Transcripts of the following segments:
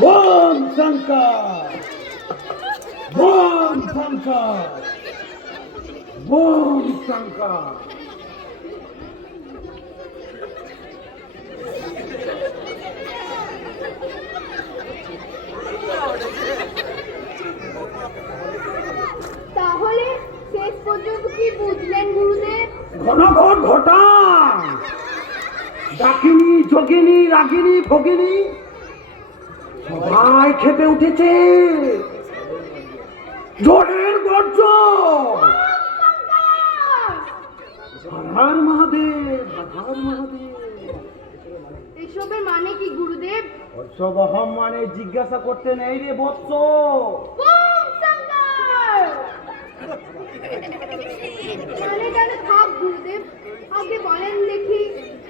Bomb Shankar Bom Shankar Bom Shankar. তাহলে শেষ পর্যন্ত কি বুঝলেন গুরুদেব? ঘন ঘন ঘটান ডাকিনি যোগিনী রাগিনী ভগিনী সবাই খেপে উঠেছে। জোরের গর্জন হর মহাদেব হর মহাদেব। এসবের মানে কি গুরুদেব? মানে জিজ্ঞাসা করতে নেই রে বৎস। মানে কেন থাক গুরুদেব? আগে বলেন দেখি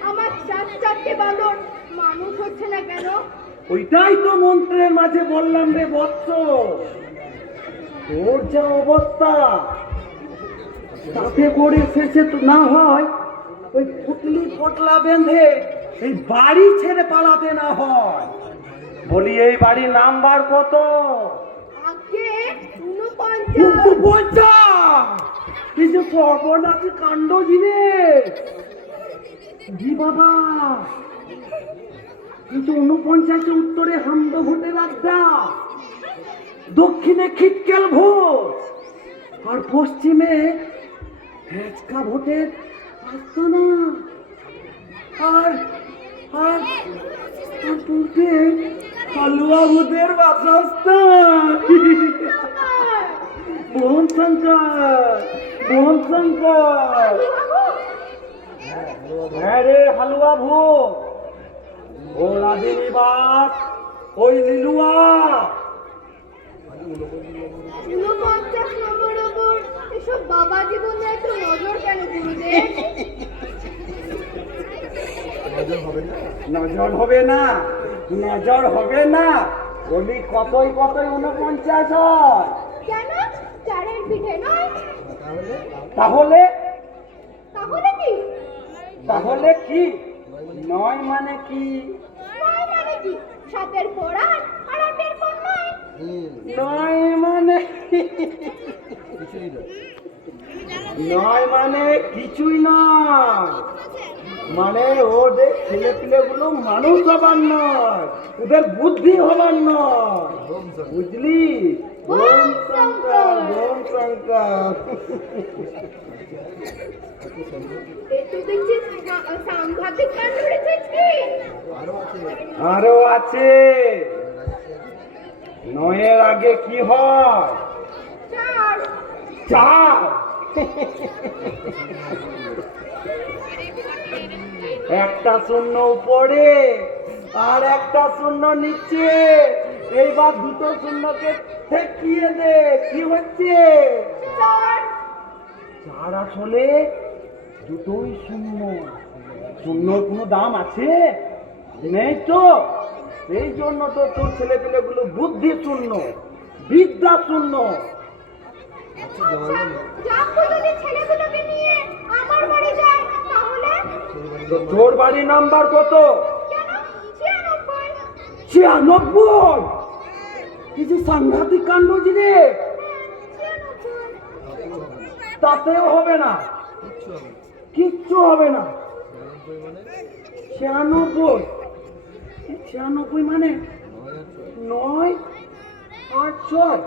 আমার চার চারটে বাঁদর মানুষ হচ্ছে না কেন? ওইটাই তো মন্ত্রের মাঝে বললাম রে বৎস। তোর যা অবস্থা তাতে করে শেষে তো না হয় ওই পুটলি পটলা বেঁধে এই বাড়ি ছেড়ে পালাতে না হয়। বলি এই বাড়ির নাম্বার কত? আগে উনপঞ্চাশ পঞ্চাশ এই কাণ্ড জিনিস। জি বাবা। কিন্তু উনপঞ্চাশে উত্তরে হামদ ভোটের আড্ডা দক্ষিণে খিটকেল ভোট, আর পশ্চিমে ভোটের আস্তানা। আর আর পূর্বে ভূতের বাসস্থান। মোহন শঙ্কর হ্যাঁ রে, হালুয়া ভূত ও রাধেনী ওই লিলুয়া। উনপঞ্চাশ নম্বর ওপর এসব বাবা জীবনে এত নজর কেন গুরুদেব? নজর হবে না? নজর হবে না। বলি কতই কতই উনপঞ্চাশ হয়? কেন? চারের পিঠে নয়? তাহলে? তাহলে কি? তাহলে কি? নয় মানে কি? নয় মানে কি? সাতের পর আট আর আটের পর নয়। নয় মানে নয়। মানে কিছুই নয়। মানে ওদের ছেলে পিলে গুলো মানুষ হবার নয় ওদের বুদ্ধি হবার নয়। বুঝলি? ওম শঙ্কর। ওম শঙ্কর আরও আছে। নয়ের আগে কি হয়? চার। একটা শূন্য উপরে আর একটা শূন্য নিচে। এইবার দুটো শূন্যকে ঠেকিয়ে দে কি হচ্ছে? চার। আসলে দুটোই শূন্য। শূন্যর কোনো দাম আছে? নেই তো। এই জন্য তো তোর ছেলে পেলেগুলো বুদ্ধি শূন্য বিদ্যা শূন্য আচ্ছা যাব যদি ছেলেগুলোকে নিয়ে আমার বাড়ি যায় তাহলে তো তোর বাড়ি নাম্বার কত? ছিয়ানব্বই। ছিয়ানব্বই? কি যে সাংঘাতিক কাণ্ড জিরে তাতেও হবে না। কিচ্ছু হবে না। ছিয়ানব্বই। ছিয়ানব্বই মানে? নয় আট ছয়।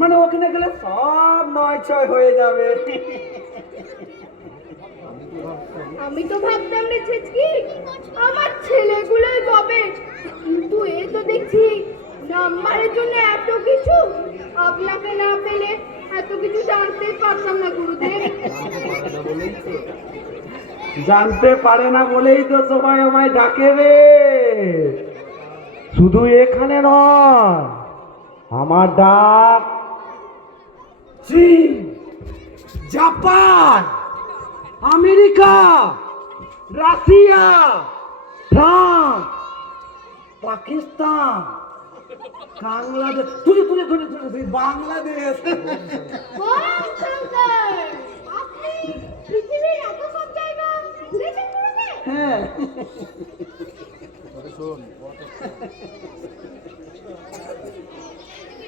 মানে ওখানে গেলে সব নয় ছয় হয়ে যাবে। আমি তো ভাবতাম রে ছেচকি, আমার ছেলেগুলোই কবে কিন্তু এ তো দেখছি নাম্বারের জন্য এত কিছু, আপনাকে না পেলে এত কিছু জানতেই পারতাম না গুরুদেব। জানতে পারে না বলেই তো সবাই আমায় ডাকে রে। শুধু এখানে নয়, আমার ডাক চীন, Japan. America Russia France Pakistan Bangladesh. তুলে তুলে তুলে তুলে বাংলাদেশ। হ্যাঁ।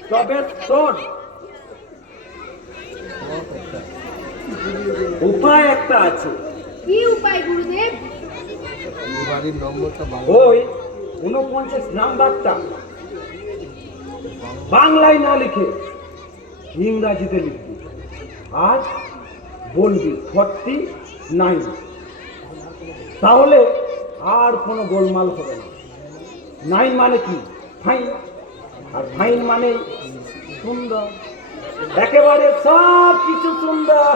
তবে শোন উপায় একটা আছে। কি উপায় গুরুদেব? বাড়ির নম্বরটা ওই উনপঞ্চাশ নাম্বারটা। বাংলায় না লিখে ইংরাজিতে লিখবি। আর বলবি ফর্টি নাইন। তাহলে আর কোনো গোলমাল হবে না। নাইন মানে কি? ফাইন। আর ফাইন মানে সুন্দর। একেবারে সব কিছু সুন্দর।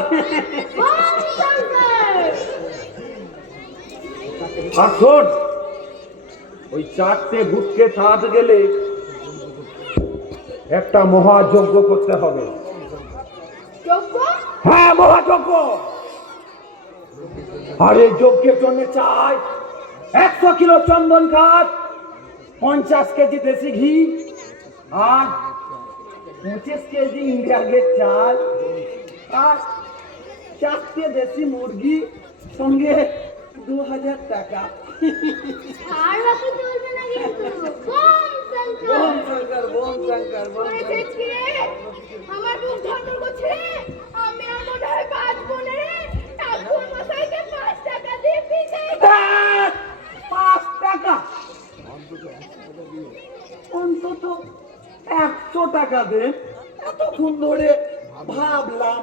আর শোন ওই চারটে ভূতকে তাড়াতে গেলে একটা মহাযজ্ঞ করতে হবে। হ্যাঁ মহাযজ্ঞ। আর এই যজ্ঞের জন্য চাই একশো কিলো চন্দন কাঠ পঞ্চাশ কেজি দেশি ঘি আর পঁচিশ কেজি ইন্ডিয়া গেট চাল আর চারটে দেশি মুরগি সঙ্গে দু হাজার টাকা শঙ্কর! বোম শঙ্কর বোম শঙ্কর? আমার বুক করছে আমি আর মনে হয় বাঁচবো না রে। ঠাকুর মশাইকে পাঁচ টাকা দিয়ে পিটাই শঙ্কর! পাঁচ টাকা অন্তত একশো টাকা দেন। এতক্ষণ ধরে ভাবলাম